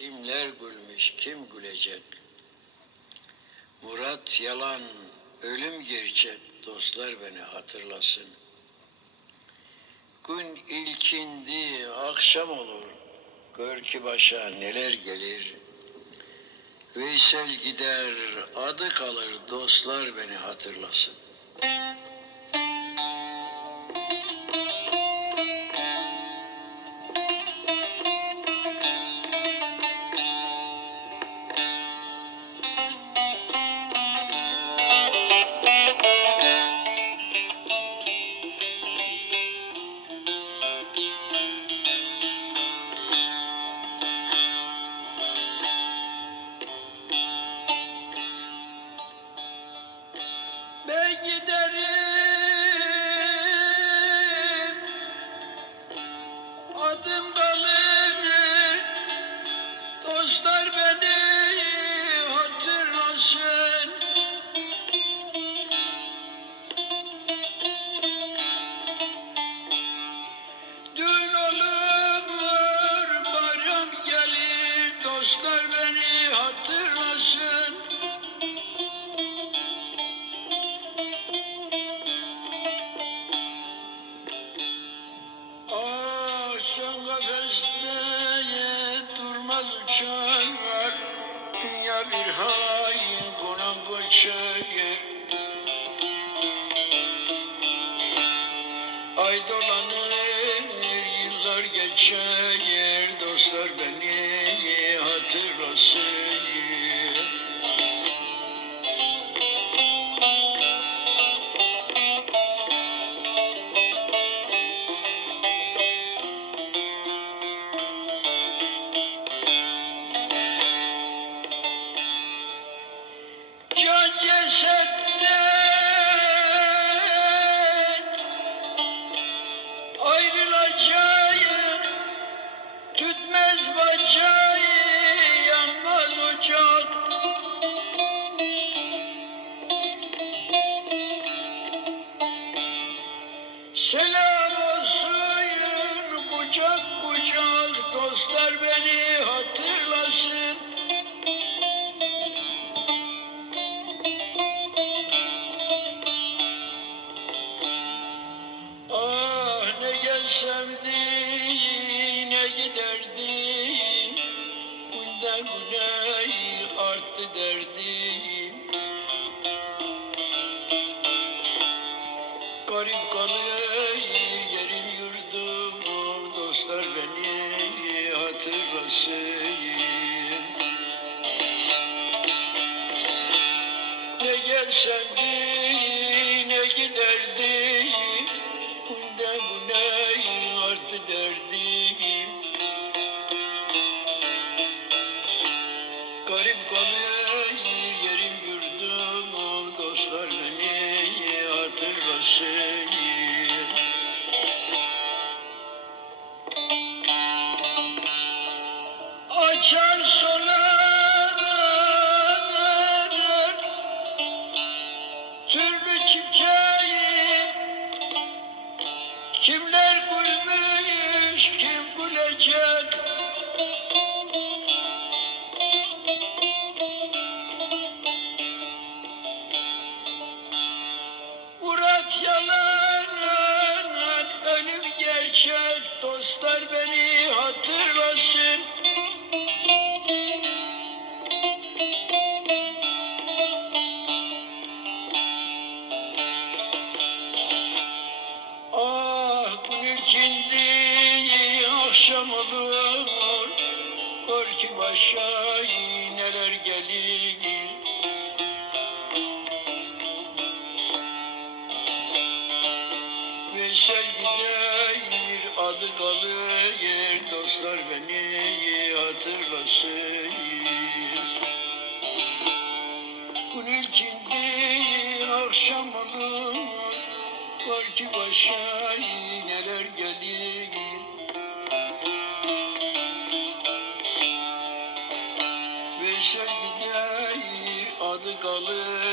Kimler gülmüş, kim gülecek? Murat yalan, ölüm gerçek, dostlar beni hatırlasın. Gün ilkindi, akşam olur, gör ki başa neler gelir. Veysel gider, adı kalır, dostlar beni hatırlasın. Dostlar beni hatırlasın. Akşam kafeste durmaz uçar Dünya bir hain konan koçar Ay dolanır yıllar geçer Dostlar beni hatırlasın. Ah ne gelsem ne giderdim Günden güne arttı derdim Ne gelsem ne giderdim? Günden güne arttı derdim? Garip kalır yerim yurdum Dostlar beni hatırlasın Kimler gülmüş kim gülecek? Murat yalan başa neler gelir. Veysel gider adı kalır Dostlar beni hatırlasın. Gün ilkindi akşam olur Var ki başa düşer gider adı kalır.